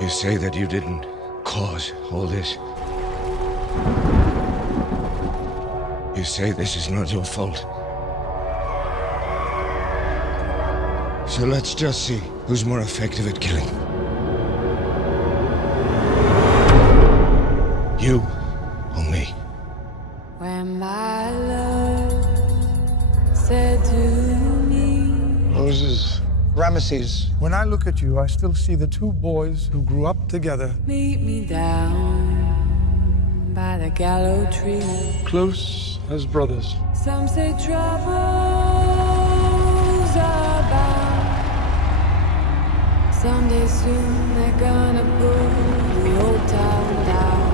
You say that you didn't cause all this. You say this is not your fault. So let's just see who's more effective at killing. You or me? When my love said to me, Moses, Ramesses. When I look at you, I still see the two boys who grew up together. meet me down by the gallows tree. Close as brothers. Some say troubles are bound. Someday soon they're gonna pull the old town down.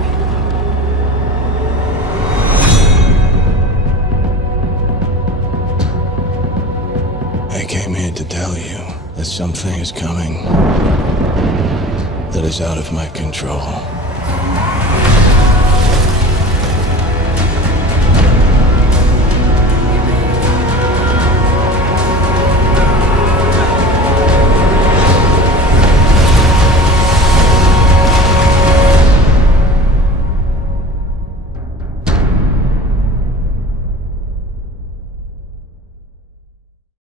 I came here to tell you that something is coming that is out of my control.